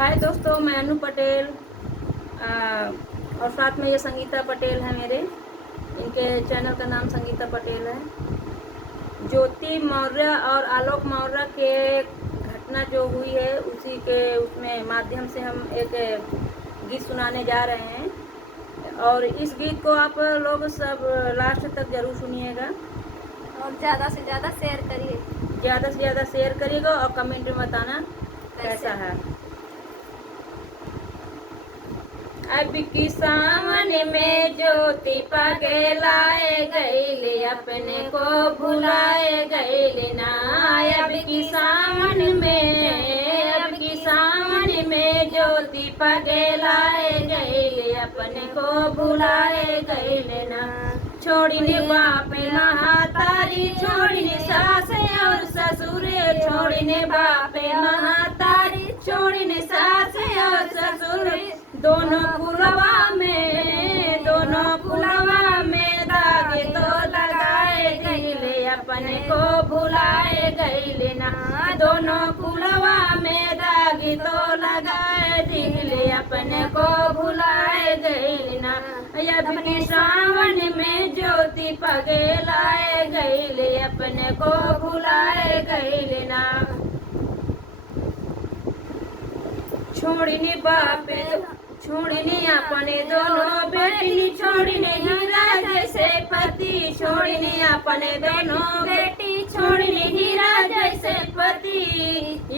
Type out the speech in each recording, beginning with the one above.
हाय दोस्तों, मैं अनु पटेल और साथ में ये संगीता पटेल है मेरे। इनके चैनल का नाम संगीता पटेल है। ज्योति मौर्य और आलोक मौर्य के घटना जो हुई है उसी के उसमें माध्यम से हम एक गीत सुनाने जा रहे हैं और इस गीत को आप लोग सब लास्ट तक जरूर सुनिएगा और ज़्यादा से ज़्यादा शेयर करिए। ज़्यादा से ज़्यादा शेयर करिएगा और कमेंट में बताना कैसा है। अब की सावन में ज्योति पगे लाए गईले, अपने को भुलाए गईले ना। अब की सावन में ज्योति पगे लाए गईले, अपने को भुलाए गईले ना। छोड़िने बाप महातारी, छोड़िने सास और ससुर, छोड़िने बाप महातारी, छोड़िने सास और ससुर। दोनों कुलवा में दाग तो लगाए गईले, अपने को भुलाए गईले ना। दोनों कुलवा में दाग तो लगाए दिले, अपने को भुलाए गईले ना। अब की सावन में ज्योति पगे लाए गईले, अपने को भुलाए गईले ना। छोड़िने बापे छोड़िने अपने दोनों बेटी, छोड़िने हीरा जैसे पति, छोड़िने अपने दोनों बेटी, छोड़िने हीरा जैसे पति।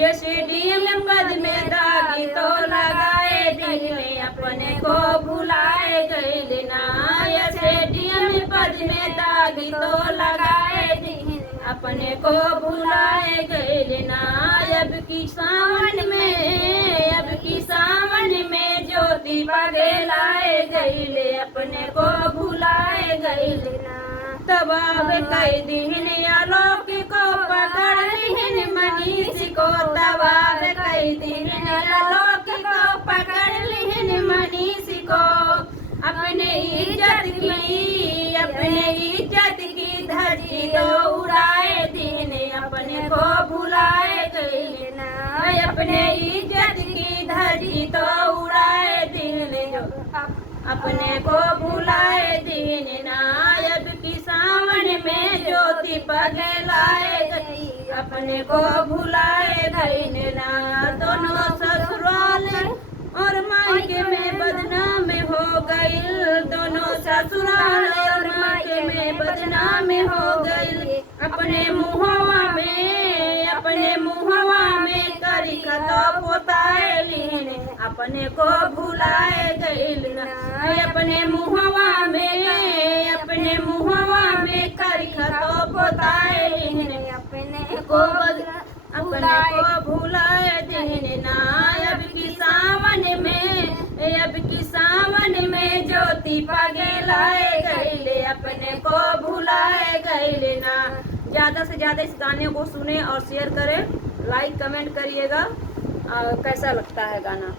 एसडीएम पद में दागी तो लगाए दिले, अपने को भुलाए गईले ना। एसडीएम पद में दागी तो लगाए दिले, अपने को भुलाए गईले ना। अब की सावन में ज्योति पगे लाए गईले, अपने को भुलाए गईले ना। तबाह कई दिन आलोक को पकड़ लिहन मनीष को, तबाह कई दिन आलोक को पकड़ लिहन मनीष को। अपने इज्जत की धरती तो उड़ाए दिन, अपने को भुलाए गईले ना। अपने इज्जत की धरती तो उड़ाए दिन, अपने को भुलाए दिन ना। अब की सावन में ज्योति पगे लाए गई, अपने को भुलाए गई ना। दोनों ससुराल और मायके में बदनाम हो गई, दोनों ससुराल और मायके में बदनाम हो गई। अपने मुहवा में करी तो पोताए लीने, अपने को भुलाए गई ना। अपने मुहवा में करी तो पोताए लीने, अपने को भुलाए दीने ना। अब की सावन में ज्योति पगे लाए गईले, अपने को भुलाए गईले ना। ज़्यादा से ज़्यादा इस गाने को सुने और शेयर करें, लाइक कमेंट करिएगा कैसा लगता है गाना।